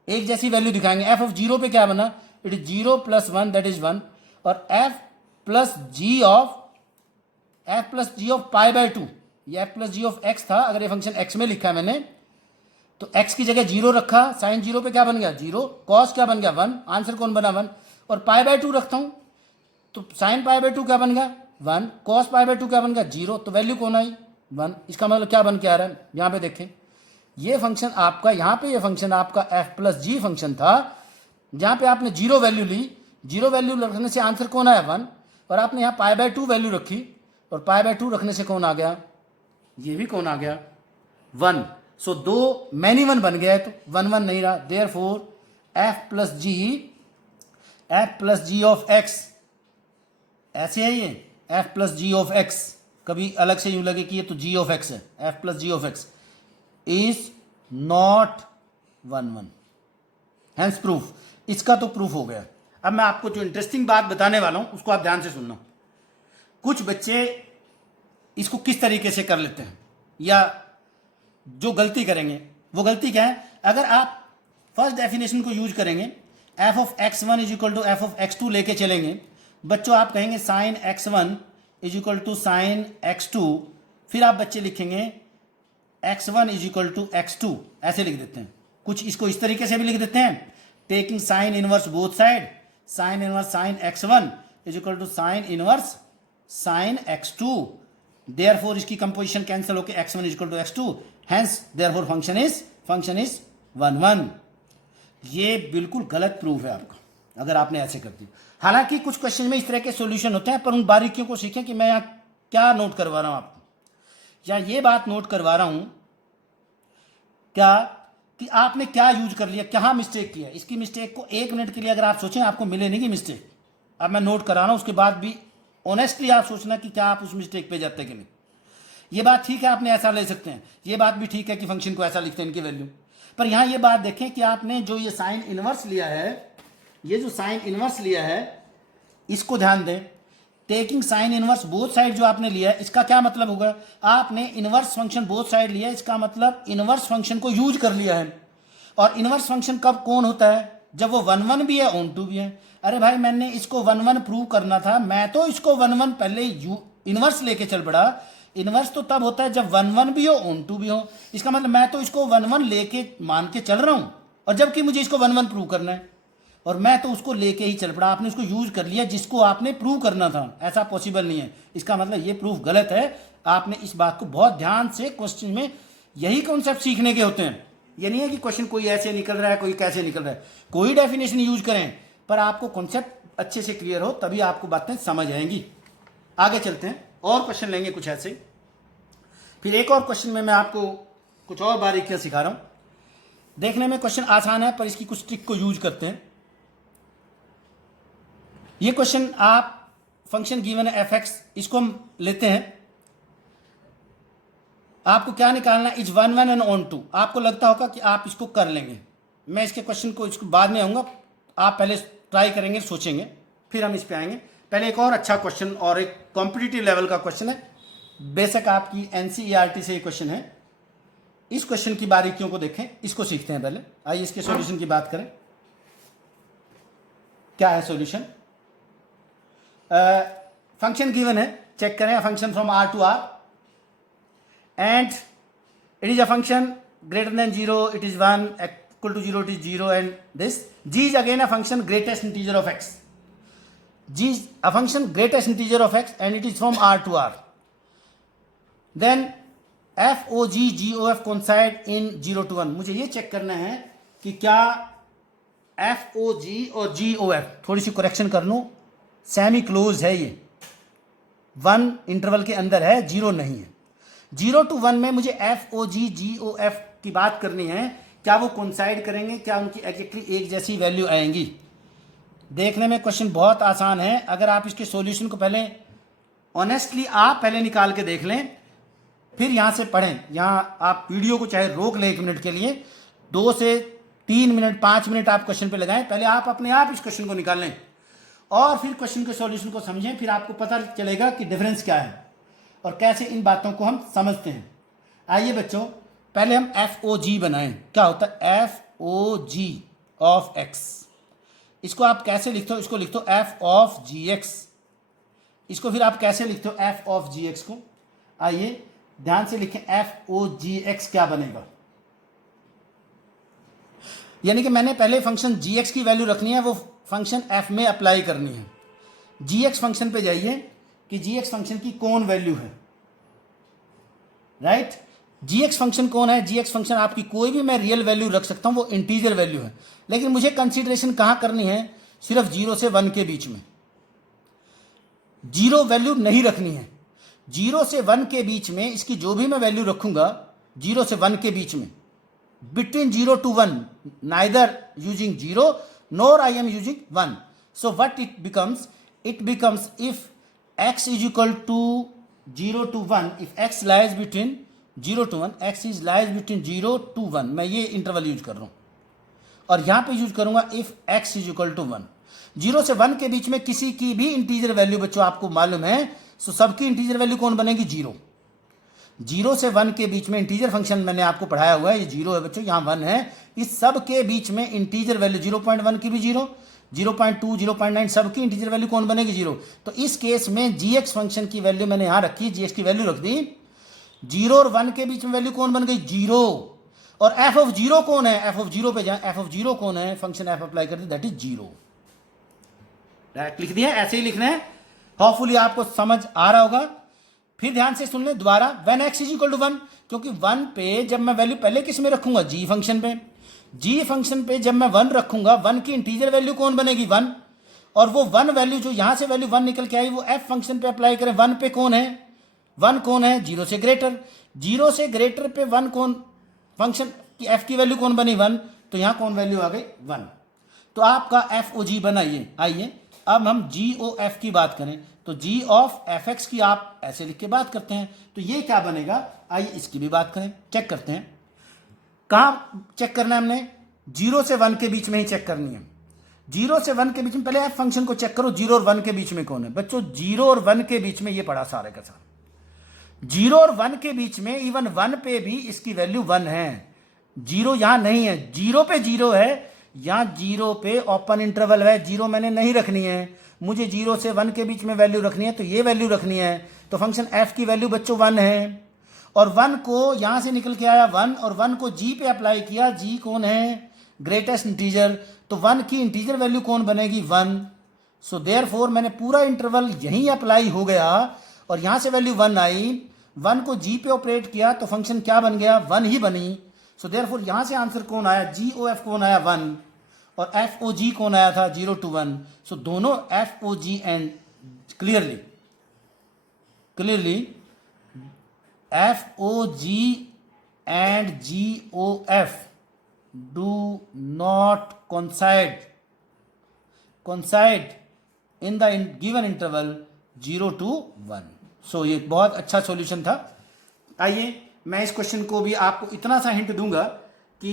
एक जैसी वैल्यू दिखाएंगे। f ऑफ 0 पे क्या बना, it is 0 plus 1 that is 1, और f प्लस जी ऑफ π/2, ये f plus g of x था, अगर ये फंक्शन x में लिखा है मैंने तो x की जगह 0 रखा, साइन 0 पे क्या बन गया 0, कॉस क्या बन गया 1, आंसर कौन बना 1, और π/2 रखता हूं तो साइन π/2 क्या बन गया 1, कॉस π/2 क्या बन गया 0, तो वैल्यू कौन आई 1। इसका मतलब क्या बन के आ रहा है, यहां पे देखें ये फंक्शन आपका, यहां पे ये फंक्शन आपका f प्लस जी फंक्शन था, जहां पे आपने 0 वैल्यू ली, 0 वैल्यू रखने से आंसर कौन आया 1, और आपने यहां π/2 वैल्यू रखी और π/2 रखने से कौन आ गया, ये भी कौन आ गया 1। सो दो मैनी 1 बन गया है तो 1 1 नहीं रहा। Therefore f plus g of x ऐसे है, ये f plus g of x, कभी अलग से यूं लगे कि ये तो g ऑफ x है, f plus g of x is not 1 1, hence proof. इसका तो प्रूफ हो गया। अब मैं आपको जो इंटरेस्टिंग बात बताने वाला हूं उसको आप ध्यान से सुनना। कुछ बच्चे इसको किस तरीके से कर लेते हैं या जो गलती करेंगे वो गलती क्या है, अगर आप फर्स्ट डेफिनेशन को यूज करेंगे f of x1 is equal to f of x2 लेके चलेंगे, बच्चों आप कहेंगे sine x1 is equal to sine x2, फिर आप बच्चे लिखेंगे x1 is equal to x2, ऐसे लिख देते हैं। कुछ इसको इस तरीके से भी लिख देते हैं, taking sine inverse both side, sine inverse sine x1 is equal to sine inverse sine x2, therefore इसकी कंपोजिशन कैंसिल होकर x1 is equal to x2, hence therefore function is 1 1। ये बिल्कुल गलत प्रूफ है आपका, अगर आपने ऐसे कर दिया। हालांकि कुछ क्वेश्चन में इस तरह के सॉल्यूशन होते हैं, पर उन बारीकियों को सीखें कि मैं यहाँ क्या नोट करवा रहा हूँ आपको। या ये बात नोट करवा रहा हूँ क्या कि आपने क्या यूज कर लिया, कहाँ मिस्टेक किया। इसकी मिस्टेक को 1 मिनट के लिए अगर आप सोचें, आपको मिले नहीं कि मिस्टेक। अब मैं नोट करा रहा हूँ, उसके बाद भी ऑनेस्टली आप सोचना कि क्या आप उस मिस्टेक पे जाते कि नहीं। ये बात ठीक है, आपने ऐसा ले सकते हैं। ये बात भी ठीक है कि फंक्शन को ऐसा लिखते हैं इनकी वैल्यू। पर यहाँ ये बात देखें कि आपने जो ये साइन इनवर्स लिया है, ये जो साइन इनवर्स लिया है, इसको ध्यान दें। Taking sine inverse both side जो आपने लिया है, इसका क्या मतलब होगा। आपने इनवर्स फंक्शन बोथ साइड लिया, इसका मतलब इनवर्स फंक्शन को यूज कर लिया है। और इनवर्स फंक्शन कब कौन होता है, जब वो 1 1 भी है, ऑन टू भी है। अरे भाई, मैंने इसको 1 1 प्रूव करना था, मैं तो इसको 1 1 पहले इनवर्स लेके चल पड़ा। इनवर्स तो तब होता है जब 1 1 भी हो, ऑन टू भी हो। इसका मतलब मैं तो इसको 1 1 लेके मान के चल रहा हूं, और जबकि मुझे इसको 1 1 प्रूव करना है, और मैं तो उसको लेके ही चल पड़ा। आपने उसको यूज कर लिया जिसको आपने प्रूव करना था। ऐसा पॉसिबल नहीं है। इसका मतलब ये प्रूफ गलत है। आपने इस बात को बहुत ध्यान से, क्वेश्चन में यही कॉन्सेप्ट सीखने के होते हैं। ये नहीं है कि क्वेश्चन कोई ऐसे निकल रहा है, कोई कैसे निकल रहा है। कोई डेफिनेशन यूज करें, पर आपको कॉन्सेप्ट अच्छे से क्लियर हो, तभी आपको बातें समझ आएंगी। आगे चलते हैं, और क्वेश्चन लेंगे कुछ ऐसे। फिर एक और क्वेश्चन में मैं आपको कुछ और बारीकियां सिखा रहा हूं। देखने में क्वेश्चन आसान है, पर इसकी कुछ ट्रिक को यूज करते हैं। ये क्वेश्चन आप फंक्शन गिवन है f(x), इसको हम लेते हैं। आपको क्या निकालना, इज 1 1 एंड ऑन टू। आपको लगता होगा कि आप इसको कर लेंगे। मैं इसके क्वेश्चन को इसको बाद में आऊंगा, आप पहले ट्राई करेंगे, सोचेंगे, फिर हम इस पे आएंगे। पहले एक और अच्छा क्वेश्चन और एक कॉम्पिटिटिव लेवल का क्वेश्चन है, बेशक आपकी NCERT से ये क्वेश्चन है। इस क्वेश्चन की बारीकियों को देखें, इसको सीखते हैं पहले। आइए इसके सॉल्यूशन की बात करें। क्या है सॉल्यूशन। फंक्शन गिवन है, चेक करें, function from R to R and it is a function greater than 0, it is 1, equal to 0, it is 0, and this g is again a function greatest integer of x. G is a function greatest integer of x and it is from R to R. Then f o g g o f coincide in 0 to 1. मुझे ये check करना है कि क्या f o g और g o f, थोड़ी सी correction कर लूँ, सेमी क्लोज है। ये 1 इंटरवल के अंदर है, 0 नहीं है। 0 to 1 में मुझे एफ ओ जी जी ओ एफ की बात करनी है। क्या वो कोइंसाइड करेंगे, क्या उनकी एग्जैक्टली एक जैसी वैल्यू आएंगी। देखने में क्वेश्चन बहुत आसान है। अगर आप इसके सॉल्यूशन को पहले ऑनेस्टली आप पहले निकाल के देख लें, फिर यहाँ से पढ़ें। यहाँ आप वीडियो को चाहे रोक लें 1 मिनट के लिए, 2 से 3 मिनट 5 मिनट आप क्वेश्चन पे लगाएं। पहले आप अपने आप इस क्वेश्चन को निकाल लें और फिर क्वेश्चन के सॉल्यूशन को समझें। फिर आपको पता चलेगा कि डिफरेंस क्या है और कैसे इन बातों को हम समझते हैं। आइए बच्चों, पहले हम एफ ओ जी बनाएं। क्या होता है f O g of x. इसको आप कैसे लिखते हो, इसको लिखते हो एफ ऑफ जी एक्स। इसको फिर आप कैसे लिखते हो एफ ऑफ जी एक्स को। आइए ध्यान से लिखें, एफ ओ जी एक्स क्या बनेगा। यानी कि मैंने पहले फंक्शन जी एक्स की वैल्यू रखनी है, वो फंक्शन एफ में अप्लाई करनी है। जी एक्स फंक्शन पे जाइए कि जी एक्स फंक्शन की कौन वैल्यू है, राइट। जी एक्स फंक्शन कौन है, जी एक्स फंक्शन आपकी कोई भी मैं रियल वैल्यू रख सकता हूं, वो इंटीजर वैल्यू है। लेकिन मुझे कंसीडरेशन कहां करनी है, सिर्फ 0 से 1 के बीच में। 0 वैल्यू नहीं रखनी है। 0 से 1 के बीच में इसकी जो भी मैं वैल्यू रखूंगा, 0 से 1 के बीच में, between 0 to 1, neither using 0 nor I am using 1. So what it becomes? It becomes if x is equal to 0 to 1, if x lies between 0 to 1, x is lies between 0 to 1, मैं ये interval use कर रहा हूँ और यहाँ पे use करूँगा if x is equal to 1. 0 से 1 के बीच में किसी की भी इंटीजर वैल्यू बच्चों आपको मालूम है, सो सबकी इंटीजर वैल्यू कौन बनेगी, 0। 0 से 1 के बीच में इंटीजर फंक्शन मैंने आपको पढ़ाया हुआ है, ये 0 है बच्चों, यहाँ 1 है। इस सब के बीच में इंटीजर वैल्यू 0.1 की भी 0, 0.2, 0.9 सबकी इंटीजर वैल्यू कौन बनेगी, 0। तो इस केस में जी एक्स फंक्शन की वैल्यू मैंने यहाँ रखी, जी एक्स की वैल्यू रख दी। 0 और 1 के बीच में वैल्यू कौन बन गई, 0। और एफ ऑफ 0 कौन है, एफ ऑफ 0 पे जाए, एफ ऑफ 0 कौन है, फंक्शन एफ अप्लाई कर दी, दैट इज 0। डायरेक्ट लिख दिया, ऐसे ही लिखना है। होपफुली आपको समझ आ रहा होगा। फिर ध्यान से सुन ले दोबारा, when x is equal to 1, क्योंकि 1 पे जब मैं वैल्यू पहले किस में रखूंगा, जी फंक्शन पे। जी फंक्शन पे जब मैं 1 रखूंगा, 1 की इंटीजर वैल्यू कौन बनेगी? 1। और वो 1 वैल्यू जो यहां से वैल्यू 1 निकल के आई वो एफ फंक्शन पे अप्लाई करें। 1 पे कौन है? 1 कौन है? 0 से ग्रेटर। 0 से ग्रेटर पे 1 कौन? फंक्शन की एफ की वैल्यू कौन बनी? 1। तो यहां कौन वैल्यू आ गई? 1। तो आपका एफ ओ जी बनाइए। आइए अब हम जी ओ एफ की बात करें, तो जी ऑफ एफ एक्स की आप ऐसे लिख के बात करते हैं, तो ये क्या बनेगा? आइए इसकी भी बात करें, चेक करते हैं। कहाँ चेक करना है हमने? 0 से 1 के बीच में ही चेक करनी है। 0 से 1 के बीच में पहले एफ फंक्शन को चेक करो, 0 और 1 के बीच में कौन है? बच्चों 0 और 1 के बीच में ये पड़ा सारे का सारा। 0 और 1 के बीच में इवन 1 पे भी इसकी वैल्यू 1 है। 0 यहां नहीं है, 0 पे 0 है, यहां 0 पे ओपन इंटरवल है, 0 मैंने नहीं रखनी है, मुझे 0 से 1 के बीच में वैल्यू रखनी है, तो ये वैल्यू रखनी है। तो फंक्शन एफ की वैल्यू बच्चों 1 है, और 1 को यहां से निकल के आया 1, और 1 को जी पे अप्लाई किया। जी कौन है? Greatest integer. तो 1 की इंटीजर वैल्यू कौन बनेगी? 1। सो देयरफॉर मैंने पूरा इंटरवल यहीं अप्लाई हो गया, और यहां से वैल्यू 1 आई, 1 को जी पे ऑपरेट किया, तो फंक्शन क्या बन गया? 1 ही बनी। सो देयरफॉर यहां से आंसर कौन आया? जी ओ एफ कौन आया? 1। और एफ ओ जी कौन आया था? 0 to 1। सो दोनों f O g and clearly FOG and GOF do not coincide in the given interval 0 to 1। सो ये बहुत अच्छा सॉल्यूशन था। आइए मैं इस क्वेश्चन को भी आपको इतना सा हिंट दूंगा कि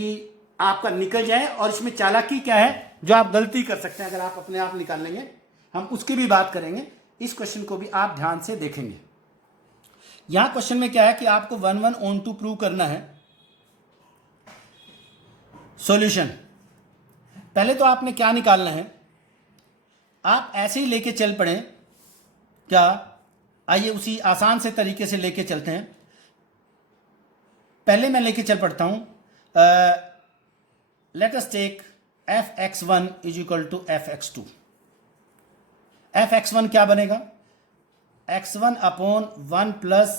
आपका निकल जाए, और इसमें चालाकी क्या है जो आप गलती कर सकते हैं अगर आप अपने आप निकाल लेंगे, हम उसकी भी बात करेंगे। इस क्वेश्चन को भी आप ध्यान से देखेंगे। यहां क्वेश्चन में क्या है कि आपको 1 1 ऑन टू प्रूव करना है। सॉल्यूशन पहले तो आपने क्या निकालना है? आप ऐसे ही लेके चल पड़े क्या? आइए उसी आसान से तरीके से लेके चलते हैं। पहले मैं लेके चल पड़ता हूं। Let us take F x one is equal to F x two. F x one क्या बनेगा? x1 upon 1 plus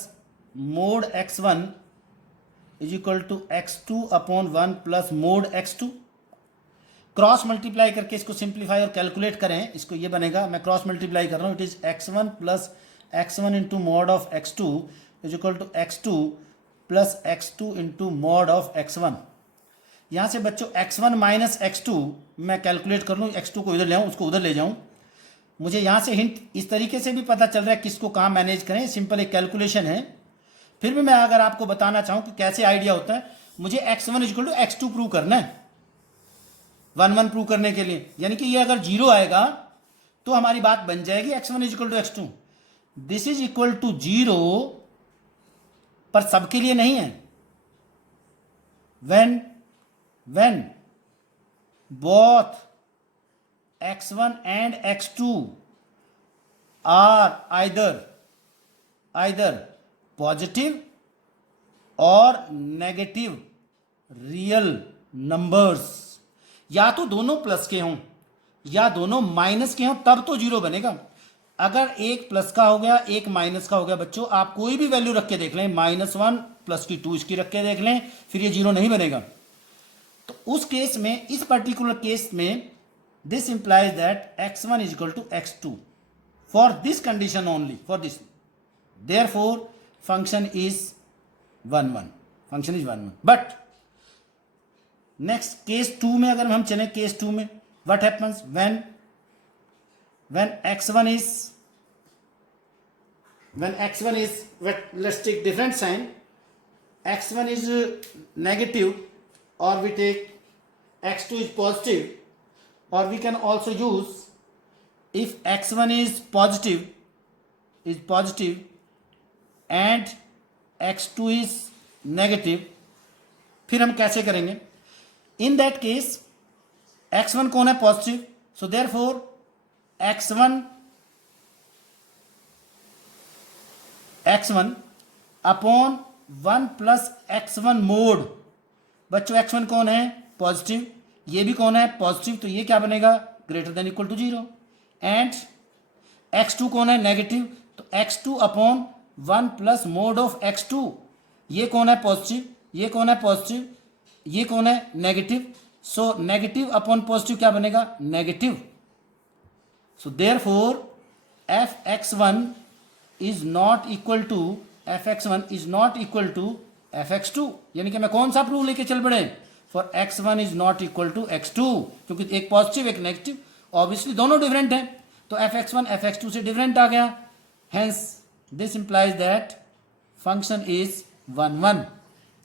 mod x1 is equal to x2 upon 1 plus mod x2। Cross multiply करके इसको सिंप्लीफाई और calculate करें, इसको ये बनेगा, मैं क्रॉस मल्टीप्लाई कर रहा हूँ, it is x1 plus x1 into mod of x2 is equal to x2 plus x2 into mod of x1। यहाँ से बच्चों x1 माइनस x2 मैं कैलकुलेट कर लूँ, x2 को इधर ले आऊँ, उसको उधर ले जाऊँ। मुझे यहाँ से हिंट इस तरीके से भी पता चल रहा है किसको कहाँ मैनेज करें, सिंपल एक कैलकुलेशन है। फिर भी मैं अगर आपको बताना चाहूँ कि कैसे आइडिया होता है, मुझे x1 equal to x2 prove करना है 1 1 प्रूव करने के लिए, यानी कि ये अगर 0 आएगा तो हमारी बात बन जाएगी x1 equal to x2। This is equal to 0 पर सबके लिए नहीं है। when both x1 and x2 are either positive or negative real numbers, या तो दोनों प्लस के हों या दोनों माइनस के हों, तब तो 0 बनेगा। अगर एक प्लस का हो गया एक माइनस का हो गया, बच्चों आप कोई भी वैल्यू रख के देख लें, -1 प्लस की 2 इसकी रख के देख लें, फिर ये 0 नहीं बनेगा। तो उस केस में, इस पर्टिकुलर केस में, this implies that x1 is equal to x2 for this condition only, for this, therefore function is 1 1, function is 1 1। but next case 2 में अगर हम चलें, case 2 में what happens when x1 is let's take different sign, x1 is negative or we take x2 is positive, or we can also use if x1 is positive and x2 is negative, फिर हम कैसे करेंगे? in that case x1 कौन है? Positive, so therefore x1 upon 1 plus x1 mode. बच्चों x1 कौन है? Positive, ये भी कौन है? पॉजिटिव, तो ये क्या बनेगा? Greater than equal to 0। And x2 कौन है? नेगेटिव, तो x2 upon 1 plus mode of x2, ये कौन है? पॉजिटिव, ये कौन है? पॉजिटिव, ये कौन है? Negative, so negative upon positive क्या बनेगा, negative. So therefore fx1 is not equal to fx2, यानी कि मैं कौन सा प्रूफ लेके चल पड़े, for x1 is not equal to x2, क्योंकि एक पॉजिटिव एक नेगेटिव, ऑब्वियसली दोनों डिफरेंट हैं, तो fx1 fx2 से डिफरेंट आ गया, hence this implies that function is 1 1।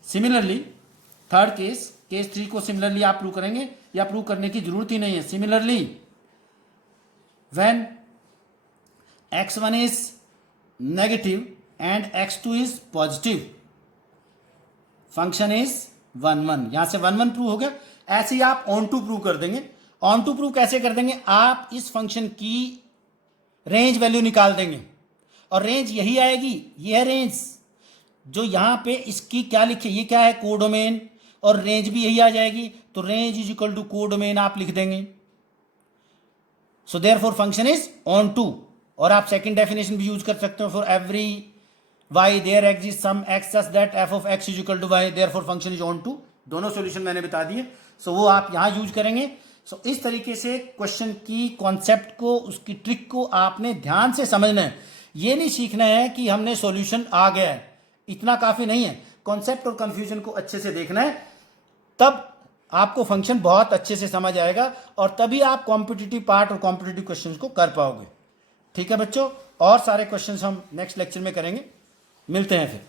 Similarly third case 3 को सिमिलरली आप प्रूव करेंगे, या प्रूव करने की जरूरत ही नहीं है। Similarly when x1 is negative and x2 is positive, function is 1 1। यहां से 1 1 प्रूव हो गया। ऐसे ही आप ऑन टू प्रूव कर देंगे। ऑन टू प्रूव कैसे कर देंगे, आप इस फंक्शन की रेंज वैल्यू निकाल देंगे, और रेंज यही आएगी, ये है रेंज, जो यहां पे इसकी क्या लिखे, ये क्या है, कोडोमेन, और रेंज भी यही आ जाएगी, तो range is equal to codomain आप लिख देंगे। So therefore function is onto. और आप सेकंड डेफिनेशन भी यूज कर सकते हो, for every y there exist some x such that f of x is equal to y, therefore function is on to। दोनों सॉल्यूशन मैंने बता दिए, सो वो आप यहां यूज करेंगे। सो इस तरीके से क्वेश्चन की कॉन्सेप्ट को, उसकी ट्रिक को आपने ध्यान से समझना है। ये नहीं सीखना है कि हमने सॉल्यूशन आ गया है, इतना काफी नहीं है। कॉन्सेप्ट और कंफ्यूजन को अच्छे से देखना है, तब आपको फंक्शन बहुत अच्छे से समझ आएगा, और तभी आप कॉम्पिटिटिव पार्ट और कॉम्पिटिटिव क्वेश्चंस को कर पाओगे। ठीक है बच्चों, और सारे क्वेश्चंस हम नेक्स्ट लेक्चर में करेंगे। मिलते हैं फिर।